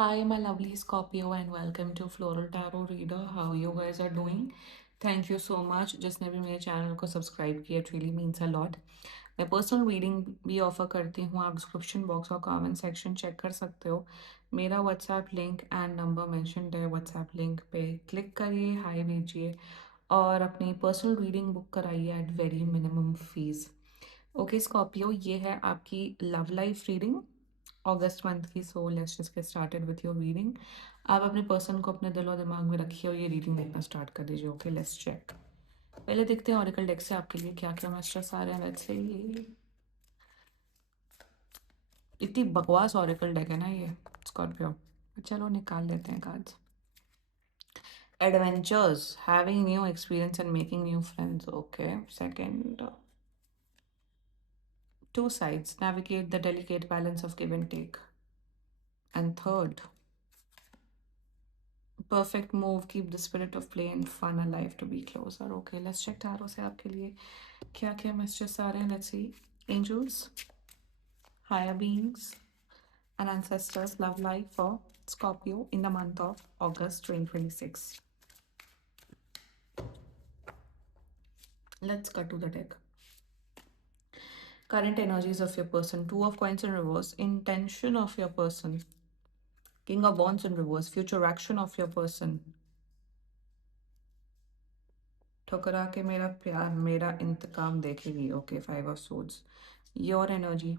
Hi, my lovely Scorpio, and welcome to Floral Tarot Reader. How you guys are doing? Thank you so much. जिसने भी मेरे channel को subscribe किया, it really means a lot. मैं personal reading भी offer करती हूँ. आप डिस्क्रिप्शन बॉक्स और कमेंट सेक्शन चेक कर सकते हो. मेरा WhatsApp link and number mentioned है. व्हाट्सएप लिंक पे क्लिक करिए, हाय भेजिए और अपनी पर्सनल रीडिंग बुक कराइए at very minimum fees. Okay Scorpio, ये है आपकी लव लाइफ रीडिंग अगस्त मंथ की. So let's just get started with your reading. आप अपने पर्सन को अपने दिल और दिमाग में रखिए और ये रीडिंग देखना स्टार्ट कर दीजिए. Okay, let's check. पहले देखते हैं ऑरिकल डेक से आपके लिए क्या क्या मैसेजेस आ रहे हैं. लेट्स से इतनी बकवास ऑरिकल डेक है ना ये स्कॉर्पियो. चलो निकाल लेते हैं cards. Adventures, having new experience and making new friends. Okay. Second, two sides, navigate the delicate balance of give and take. And third, perfect move, keep the spirit of play and fun alive to be closer. Okay, let's check tarot से आपके लिए क्या क्या messages आ रहे हैं. Let's see. Angels, higher beings and ancestors, love life for Scorpio in the month of August 2026. Let's cut to the deck. Current energies of your person, two of coins in reverse, intention of your person, king of wands in reverse, future action of your person. ठुकरा के मेरा प्यार मेरा इंतकाम देखेगी. Okay, five of swords. Your energy,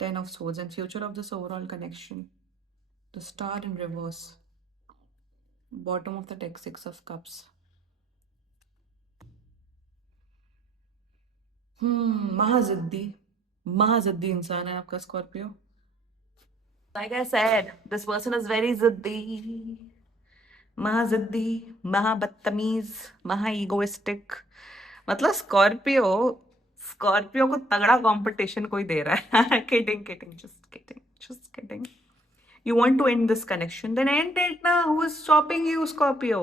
ten of swords, and future of this overall connection. The star in reverse. Bottom of the deck, six of cups. महाजिद्दी इंसान है आपका Scorpio. Like I said, this person is very जिद्दी, महाजिद्दी, महाबदतमीज, महा egoistic. मतलब Scorpio Scorpio को तगड़ा competition कोई दे रहा है. Kidding kidding, just kidding, just kidding. You want to end this connection, then end it now. Who is stopping you, Scorpio?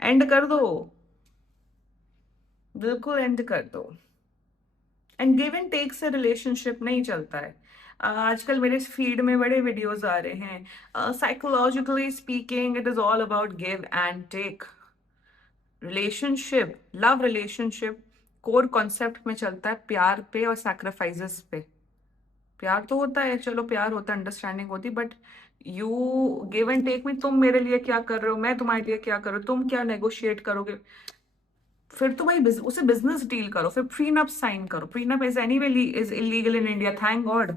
End कर दो, बिल्कुल एंड कर दो. एंड गिव एंड टेक से रिलेशनशिप नहीं चलता है. आजकल मेरे फीड में बड़े वीडियोस आ रहे हैं. Psychologically speaking, it is all about give and take. Relationship, love relationship core concept में चलता है प्यार पे और सैक्रिफाइसेस पे. प्यार तो होता है, चलो प्यार होता है, अंडरस्टैंडिंग होती, but you give and take में तुम मेरे लिए क्या कर रहे हो, मैं तुम्हारे लिए क्या कर रहा हूँ, तुम क्या नेगोशिएट करोगे. फिर तो भाई उसे बिजनेस डील करो, फिर प्रीनप साइन करो. Prenup is anyway is illegal in India, thank God.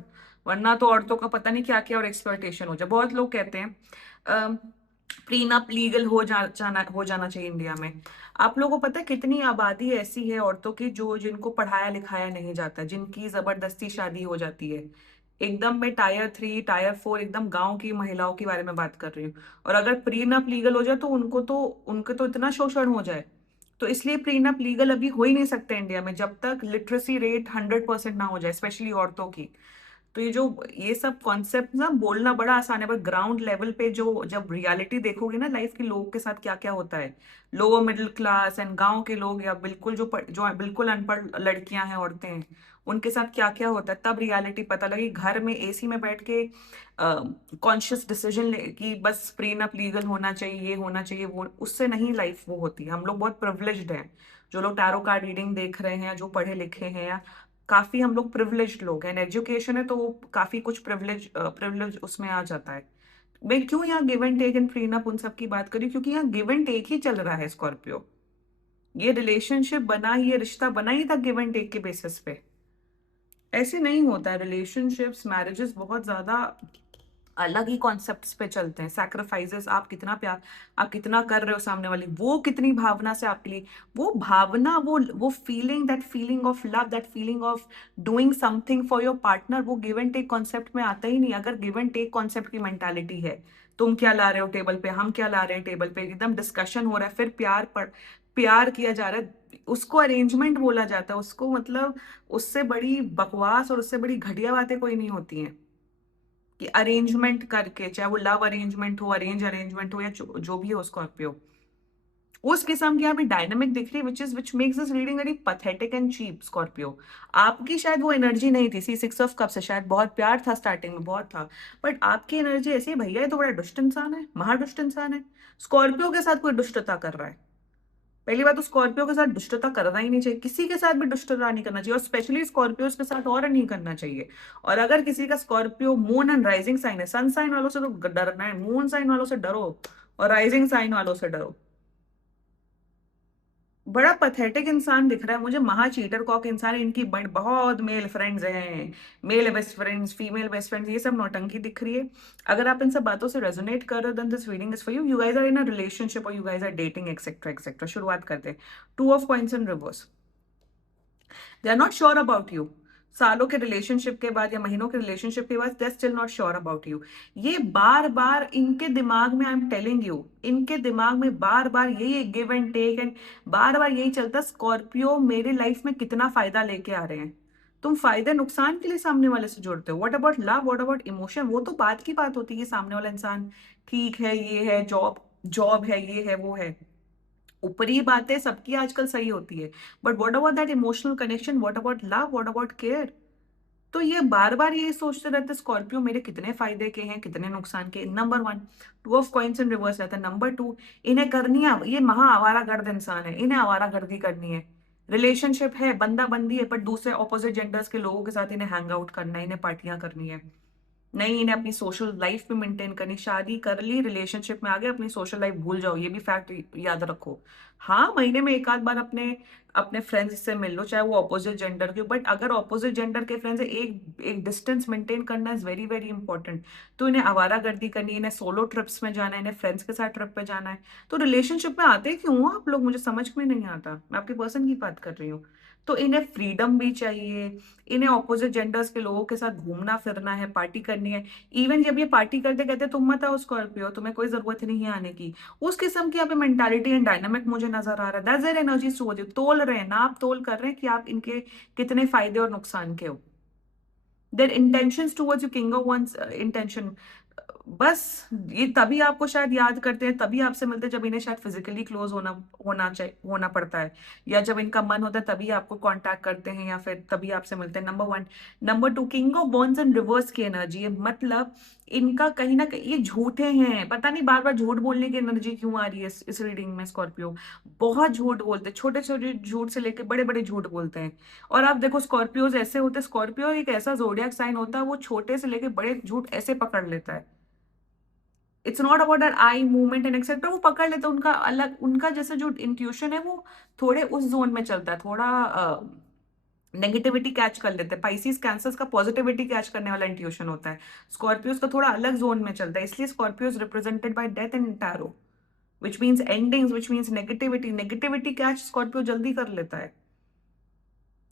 वरना तो औरतों का पता नहीं क्या क्या और एक्सप्लॉयटेशन हो जाए. बहुत लोग कहते हैं प्रीनप लीगल हो जाना चाहिए इंडिया में. आप लोगों को पता है कितनी आबादी ऐसी है औरतों की जो जिनको पढ़ाया लिखाया नहीं जाता, जिनकी जबरदस्ती शादी हो जाती है. एकदम मैं टायर 3 टायर 4 एकदम गांव की महिलाओं के बारे में बात कर रही हूँ. और अगर प्रीनप लीगल हो जाए तो उनको तो इतना शोषण हो जाए. तो इसलिए प्रीनप लीगल अभी हो ही नहीं सकता इंडिया में जब तक लिटरेसी रेट 100% ना हो जाए, स्पेशली औरतों की. तो ये सब कॉन्सेप्ट ना बोलना बड़ा आसान है, पर ग्राउंड लेवल पे जो जब रियलिटी देखोगे ना लाइफ के लोगों के साथ क्या क्या होता है, लोअर मिडिल क्लास एंड गांव के लोग, या बिल्कुल जो बिल्कुल अनपढ़ लड़कियां हैं, औरतें हैं, उनके साथ क्या क्या होता है, तब रियलिटी पता लगी. घर में एसी में बैठ के कॉन्शियस डिसीजन ले कि बस प्रीनप लीगल होना चाहिए, ये होना चाहिए, वो, उससे नहीं लाइफ वो होती है. हम लोग बहुत प्रिविलेज्ड हैं, जो लोग टैरो कार्ड रीडिंग देख रहे हैं, जो पढ़े लिखे हैं, या काफी हम लोग प्रिविलेज्ड लोग हैं. एजुकेशन है तो काफी कुछ प्रिविलेज उसमें आ जाता है. मैं क्यों यहाँ give and take and prenup उन सब की बात करी, क्योंकि यहाँ गिव एंड टेक ही चल रहा है स्कॉर्पियो. ये रिलेशनशिप बना ही, ये रिश्ता बना ही था गिव एंड टेक के बेसिस पे. ऐसे नहीं होता है. रिलेशनशिप्स, मैरिजेस बहुत ज्यादा अलग ही कॉन्सेप्ट्स पे चलते हैं. सैक्रिफाइसेस, आप कितना प्यार, आप कितना कर रहे हो सामने वाली, वो कितनी भावना से आपके लिए, वो भावना, वो feeling, that feeling of love, that feeling of doing something for your partner, वो गिव एंड टेक कॉन्सेप्ट में आता ही नहीं. अगर गिव एंड टेक कॉन्सेप्ट की मेंटालिटी है, तुम क्या ला रहे हो टेबल पे, हम क्या ला रहे हैं टेबल पे, एकदम डिस्कशन हो रहा है, फिर प्यार किया जा रहा है, उसको अरेंजमेंट बोला जाता है. उसको मतलब उससे बड़ी बकवास और उससे बड़ी घटिया बातें कोई नहीं होती हैं कि अरेंजमेंट करके, चाहे वो लव अरेंजमेंट हो, अरेंजमेंट हो, या जो भी हो स्कॉर्पियो, उस किस्म की यहाँ पे डायनामिक दिख रही है, which makes this reading very pathetic and cheap Scorpio. आपकी शायद वो एनर्जी नहीं थी, सी सिक्स ऑफ कप से शायद बहुत प्यार था स्टार्टिंग में, बहुत था, बट आपकी एनर्जी ऐसी है, भैया ये तो बड़ा दुष्ट इंसान है, महादुष्ट इंसान है, स्कॉर्पियो के साथ कोई दुष्टता कर रहा है। पहली बात तो स्कॉर्पियो के साथ दुष्टता करना ही नहीं चाहिए, किसी के साथ भी दुष्टता नहीं करना चाहिए, और स्पेशली स्कॉर्पियोज के साथ और नहीं करना चाहिए। और अगर किसी का Scorpio moon and rising sign है, सन साइन वालों से तो डरना है, मून साइन वालों से डरो और राइजिंग साइन वालों से डरो। बड़ा पथेटिक इंसान दिख रहा है मुझे, महा चीटर कॉक इंसान है, इनकी बहुत मेल फ्रेंड्स हैं, male best friends, female best friends, ये सब नौटंकी दिख रही है। अगर आप इन सब बातों से रेजोनेट कर रहे हो, then this reading is for you, you guys are in a relationship और you guys are dating etcetera etcetera. शुरुआत करते हैं, two of coins in reverse. They are not sure about you, सालों के रिलेशनशिप के बाद या महीनों के रिलेशनशिप के बाद, they still not sure about you. ये बार बार इनके दिमाग में, आई एम टेलिंग यू, इनके दिमाग में बार बार यही गिव एंड टेक एंड बार बार यही चलता, स्कॉर्पियो मेरे लाइफ में कितना फायदा लेके आ रहे हैं। तुम फायदे नुकसान के लिए सामने वाले से जोड़ते हो। What about love, what about emotion, वो तो बात की बात होती है कि सामने वाला इंसान ठीक है, ये है, जॉब जॉब है, ये है, वो है, ऊपरी बातें सबकी आजकल सही होती है, but what about that emotional connection, what about love, what about care. तो ये बार बार ये सोचते रहते स्कॉर्पियो मेरे कितने फायदे के हैं, कितने नुकसान के। Number one, to of coins in reverse रहता है। नंबर टू, इन्हें करनी है, ये महा आवारागर्द इंसान है, इन्हें आवारागर्दी करनी है। रिलेशनशिप है, बंदा बंदी है, पर दूसरे ऑपोजिट जेंडर्स के लोगों के साथ इन्हें हैंग आउट करना है, इन्हें पार्टियां करनी है, नहीं इन्हें अपनी सोशल लाइफ भी मेंटेन करनी। शादी कर ली, रिलेशनशिप में आ गए, अपनी सोशल लाइफ भूल जाओ, ये भी फैक्ट याद रखो। हाँ, महीने में एक आध बार अपने अपने फ्रेंड्स से मिल लो, चाहे वो ऑपोजिट जेंडर के, बट अगर ऑपोजिट जेंडर के फ्रेंड्स है, एक एक डिस्टेंस मेंटेन करना इज वेरी वेरी इंपॉर्टेंट। तो इन्हें आवारागर्दी करनी है, इन्हें सोलो ट्रिप्स में जाना है, इन्हें फ्रेंड्स के साथ ट्रिप पे जाना है। तो रिलेशनशिप में आते क्यों हो आप लोग, मुझे समझ में नहीं आता, मैं आपके पर्सन की बात कर रही हूँ। तो इन्हें फ्रीडम भी चाहिए, इन्हें ऑपोजिट जेंडर्स के लोगों के साथ घूमना फिरना है, पार्टी करनी है। इवन जब ये पार्टी करते कहते तुम मत आओ स्कॉर्पियो, तुम्हें कोई जरूरत नहीं है आने की, उस किस्म की यहाँ पे मेंटालिटी एंड डायनामिक मुझे नजर आ रहा है। That's their energy towards you, तोल रहे हैं ना, आप तोल कर रहे हैं कि आप इनके कितने फायदे और नुकसान के हो। Their intentions towards you, kind of one's intention, बस ये तभी आपको शायद याद करते हैं, तभी आपसे मिलते हैं जब इन्हें शायद फिजिकली क्लोज होना चाहिए, होना पड़ता है, या जब इनका मन होता है तभी आपको कांटेक्ट करते हैं, या फिर तभी आपसे मिलते हैं। Number one. Number two, king of wands and reverse की एनर्जी है, मतलब इनका कहीं ना कहीं ये झूठे हैं, पता नहीं बार बार झूठ बोलने की एनर्जी क्यों आ रही है इस रीडिंग में। स्कॉर्पियो बहुत झूठ बोलते हैं, छोटे छोटे झूठ से लेके बड़े बड़े झूठ बोलते हैं। और आप देखो स्कॉर्पियोज ऐसे होते हैं, स्कॉर्पियो एक ऐसा जोडियक साइन होता है, वो छोटे से लेके बड़े झूठ ऐसे पकड़ लेता है। It's not about that eye movement and etcetera, वो पकड़ लेते हैं, उनका अलग, उनका जैसे जो इंट्यूशन है वो थोड़े उस जोन में चलता है, थोड़ा नेगेटिविटी कैच कर लेते हैं। पाइसिस कैंसर्स का पॉजिटिविटी कैच करने वाला इंट्यूशन होता है, स्कॉर्पियोज का थोड़ा अलग जोन में चलता है, इसलिए Scorpios represented by death and tarot, which means endings, which means negativity. Negativity catch Scorpio जल्दी कर लेता है।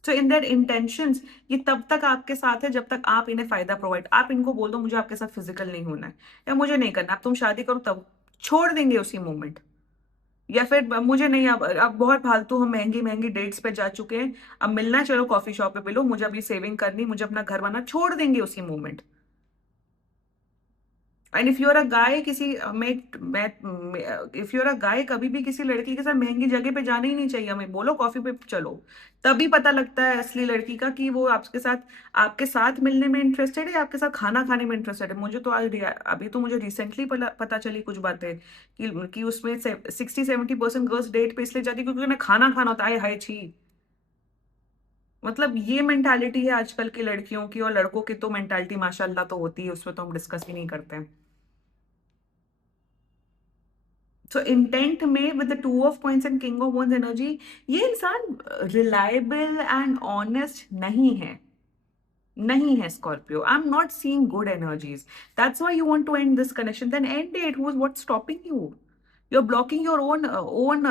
सो इन देयर इंटेंशंस, ये तब तक आपके साथ है जब तक आप इन्हें फायदा प्रोवाइड, आप इनको बोल दो मुझे आपके साथ फिजिकल नहीं होना है, या मुझे नहीं करना, अब तुम शादी करो तब छोड़ देंगे उसी मोमेंट। या फिर मुझे नहीं, अब बहुत फालतू हम महंगी महंगी डेट्स पे जा चुके हैं, अब मिलना है, चलो कॉफी शॉप पे मिलो, मुझे अभी सेविंग करनी, मुझे अपना घर बनाना, छोड़ देंगे उसी moment. And if you're a guy, किसी मैं इफ यूर अ गाय, कभी भी किसी लड़की के साथ महंगी जगह पे जाना ही नहीं चाहिए, हमें बोलो कॉफी पे चलो, तभी पता लगता है असली लड़की का कि वो आपके साथ मिलने में इंटरेस्टेड है या आपके साथ खाना खाने में इंटरेस्टेड है। मुझे तो आज अभी तो मुझे रिसेंटली पता चली कुछ बातें कि उसमें 60-70% गर्ल्स डेट पे इसलिए जाती क्योंकि उन्हें खाना खाना होता है, हाय छी। मतलब ये मेंटालिटी है आजकल की लड़कियों की, और लड़कों की तो मेंटालिटी माशाल्लाह तो होती है, उसमें तो हम डिस्कस ही नहीं करते हैं। सो इंटेंट में with the two of points and kind of one's energy, ये इंसान रिलायबल एंड ऑनेस्ट नहीं है, नहीं है Scorpio. I am not seeing good energies, that's why you want to end this connection, then end it, who is what's stopping you, you are blocking your own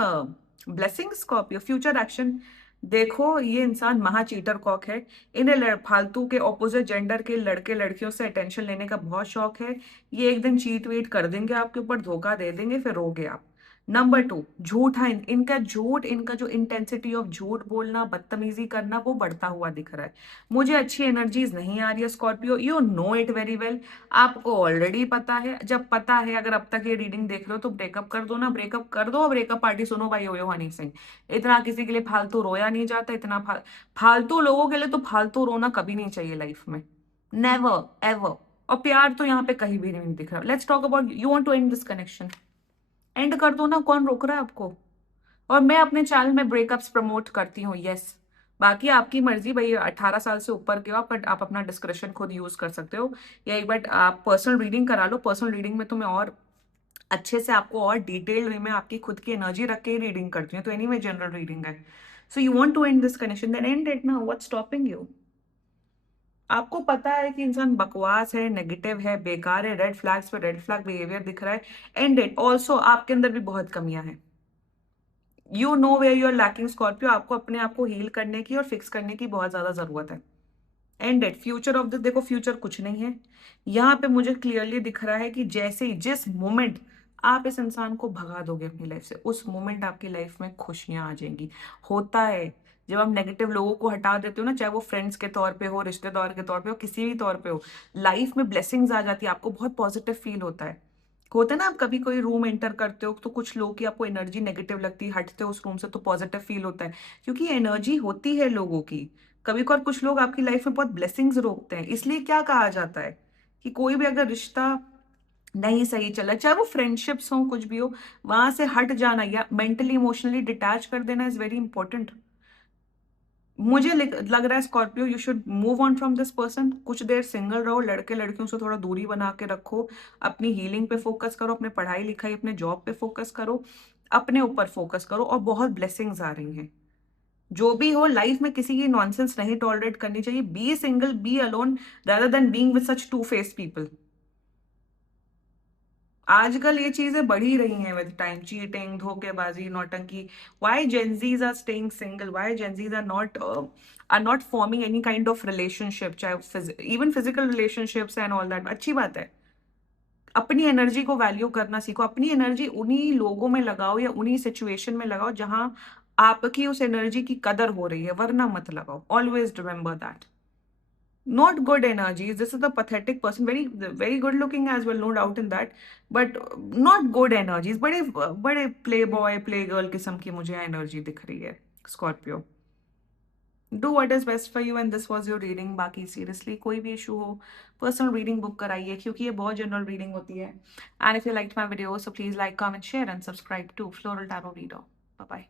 blessing. Scorpio future action, देखो ये इंसान महा cheater Kock है, इन्हें फालतू के opposite gender के लड़के लड़कियों से अटेंशन लेने का बहुत शौक है। ये एक दिन चीट वीट कर देंगे आपके ऊपर, धोखा दे देंगे, फिर रोगे आप। नंबर 2, झूठा इनका झूठ, इनका जो इंटेंसिटी ऑफ झूठ बोलना, बदतमीजी करना वो बढ़ता हुआ दिख रहा है। मुझे अच्छी एनर्जीज नहीं आ रही है Scorpio, you know it very well. आपको ऑलरेडी पता है, जब पता है, अगर अब तक ये रीडिंग देख रहे हो तो ब्रेकअप कर दो ना, ब्रेकअप कर दो। ब्रेकअप पार्टी सुनो भाई, ओयो हनी सिंह। इतना किसी के लिए फालतू रोया नहीं जाता, इतना फालतू लोगों के लिए तो फालतू रोना कभी नहीं चाहिए लाइफ में, नेवर एवर। और प्यार तो यहाँ पे कहीं भी नहीं दिख रहा। Let's talk about, you want to end this connection, end कर दो ना, कौन रोक रहा है आपको। और मैं अपने चैनल में ब्रेकअप्स प्रमोट करती हूँ, यस। बाकी आपकी मर्जी भाई, 18 साल से ऊपर के हो आप, बट आप अपना डिस्क्रिप्शन खुद यूज कर सकते हो। या एक बार आप पर्सनल रीडिंग करा लो, पर्सनल रीडिंग में तो मैं और अच्छे से आपको और डिटेल वे में आपकी खुद की एनर्जी रख के ही रीडिंग करती हूँ। तो एनीवे जनरल रीडिंग है। So you want to end this connection, then end it ना, व्हाट्स स्टॉपिंग यू। आपको पता है कि इंसान बकवास है, नेगेटिव है, बेकार है, रेड फ्लैग्स पे रेड फ्लैग बिहेवियर दिख रहा है, एंड इट ऑल्सो। आपके अंदर भी बहुत कमियां हैं, you know where you are lacking Scorpio. आपको अपने आप को हील करने की और फिक्स करने की बहुत ज्यादा जरूरत है। And it future of this, देखो फ्यूचर कुछ नहीं है यहाँ पे, मुझे क्लियरली दिख रहा है कि जैसे ही, जिस मोमेंट आप इस इंसान को भगा दोगे अपनी लाइफ से, उस मोमेंट आपकी लाइफ में खुशियां आ जाएंगी। होता है जब आप नेगेटिव लोगों को हटा देते हो ना, चाहे वो फ्रेंड्स के तौर पे हो, रिश्तेदार के तौर पे हो, किसी भी तौर पे हो, लाइफ में ब्लेसिंग्स आ जाती है, आपको बहुत पॉजिटिव फील होता है। होता है ना, आप कभी कोई रूम एंटर करते हो तो कुछ लोग की आपको एनर्जी नेगेटिव लगती है, हटते हो उस रूम से तो पॉजिटिव फील होता है, क्योंकि एनर्जी होती है लोगों की। कभी कभार कुछ लोग आपकी लाइफ में बहुत ब्लेसिंग्स रोकते हैं, इसलिए क्या कहा जाता है कि कोई भी अगर रिश्ता नहीं सही चला, चाहे वो फ्रेंडशिप्स हो, कुछ भी हो, वहां से हट जाना या मेंटली इमोशनली डिटैच कर देना इज वेरी इंपॉर्टेंट। मुझे लग रहा है Scorpio, you should move on from this person. कुछ देर सिंगल रहो, लड़के लड़कियों से थोड़ा दूरी बना के रखो, अपनी हीलिंग पे फोकस करो, अपने पढ़ाई लिखाई, अपने जॉब पे फोकस करो, अपने ऊपर फोकस करो, और बहुत ब्लेसिंग्स आ रही हैं। जो भी हो, लाइफ में किसी की नॉनसेंस नहीं टॉलरेट करनी चाहिए। Be single, be alone, rather than being with such two face people. आजकल ये चीजें बढ़ ही रही हैं विद टाइम, चीटिंग, धोखेबाजी, नौटंकी। Why Gen Zs are staying single, why Gen Zs are not forming any kind of relationship, चाहे even physical relationships and all that. अच्छी बात है, अपनी एनर्जी को वैल्यू करना सीखो। अपनी एनर्जी उन्हीं लोगों में लगाओ या उन्हीं सिचुएशन में लगाओ जहां आपकी उस एनर्जी की कदर हो रही है, वरना मत लगाओ। Always remember that. Not good energies, this is the pathetic person, very good looking as well, no doubt in that, but not good energies। बड़े बड़े प्ले बॉय प्ले गर्ल किस्म की मुझे एनर्जी दिख रही है Scorpio. Do what is best for you, and this was your reading. बाकी seriously कोई भी इशू हो, पर्सनल रीडिंग बुक कराइए, क्योंकि ये बहुत जनरल रीडिंग होती है। And if you like my video, so please like, comment, share and subscribe to Floral Tarot Reader. Bye bye.